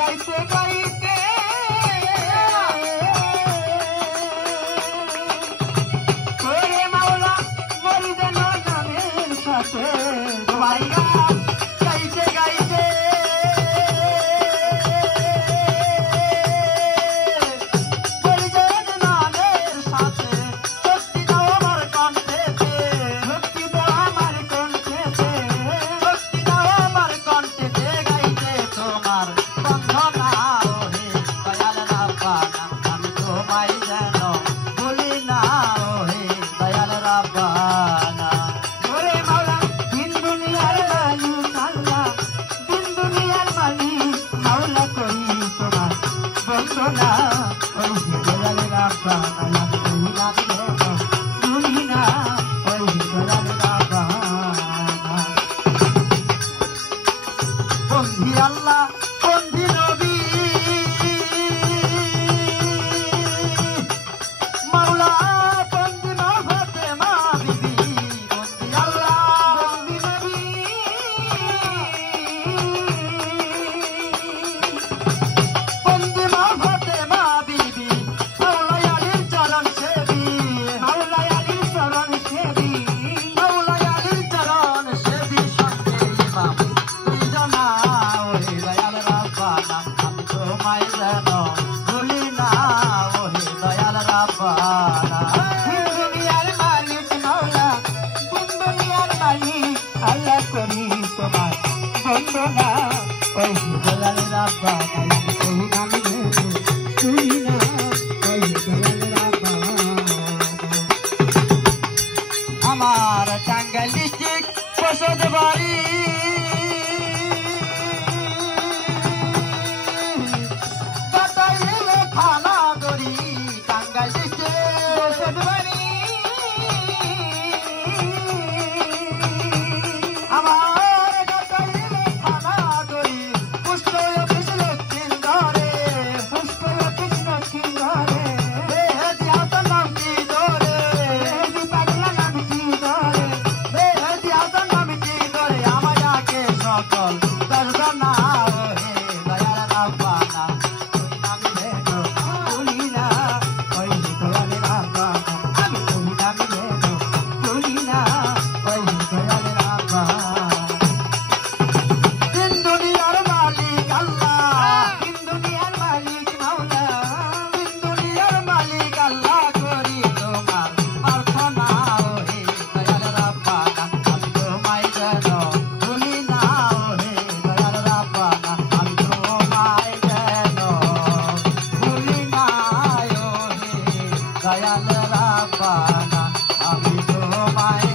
গাইতে গাইতে ওরে মাওলা মরি যেন নামের সাথে ভাইয়া গাইতে গাইতে মরি যেন নামের সাথে শক্তি দাও আমার কণ্ঠেতে শক্তি দাও আমার কণ্ঠেতে শক্তি দাও আমার কণ্ঠেতে গাইতে তোমার বন্ধনা ওহে দয়াল রাব্বানা আমি তোমায় যেন ভুলি না ওহে দয়াল রাব্বানা ওরে মাওলা দিন দুনিয়ার মালিক আল্লাহ দিন দুনিয়ার মালিক মাওলা করি তোমার বন্ধনা ওহে দয়াল রাব্বানা ভুলি না ওহে দয়াল রাব্বানা বন্ধি আল্লাহ বন্ধি নবী মাওলা বন্ধি মা ফাতেমা বিবি বন্ধি আল্লাহ বন্ধি নবী বন্ধি মা ফাতেমা বিবি মাওলাই আলীর চরণ সেবী মাওলাই আলীর চরণ সেবী মাওলাই আলীর চরণ সেবী সঙ্গে ইমাম দুইজনা ওহে দয়াল রাব্বানা আমি তোমায় যেন ভুলি না ওহে দয়াল রাব্বানা দিন দুনিয়ার মালিক মাওলা দিন দুনিয়ার মালিক আল্লাহ করি তোমার বন্দনা ওহে দয়াল রাব্বানা ওহে আমি ভুলি না ওহে দয়াল রাব্বানা আমার টাঙ্গাইল ডিস্ট্রিক্ট বসত বাড়ি কাটাইলে থানা গড়ি টাঙ্গাইল ডিস্ট্রিক্ট বসত বাড়ি আমার কাটাইলে থানা গড়ি পুষ্প অফিস লক্ষ্মীর ধরে পুষ্প অফিস লক্ষ্মীর ধরে বেহেদি হাসান নাম কি ধরে বেহেদি পাগলা নাম কি ধরে বেহেদি হাসান নাম কি ধরে আমার ডাকে সকল দর্শনা ওহে দয়াল রাব্বানা তুই নাম যেন ভুলি না ওহে দয়াল রাব্বানা আমি তুই নাম যেন ভুলি না ওহে দয়াল রাব্বানা দিন দুনিয়ার মালিক আল্লাহ দিন দুনিয়ার মালিক মাওলা দিন দুনিয়ার মালিক আল্লাহ করি তোমার প্রার্থনা ওহে দয়াল রাব্বানা আমি তোমায় যেন ভুলি না ওহে দয়াল রাব্বানা আমি তোমায় যেন ভুলি না ওহে দয়াল রাব্বানা আমি তোমায়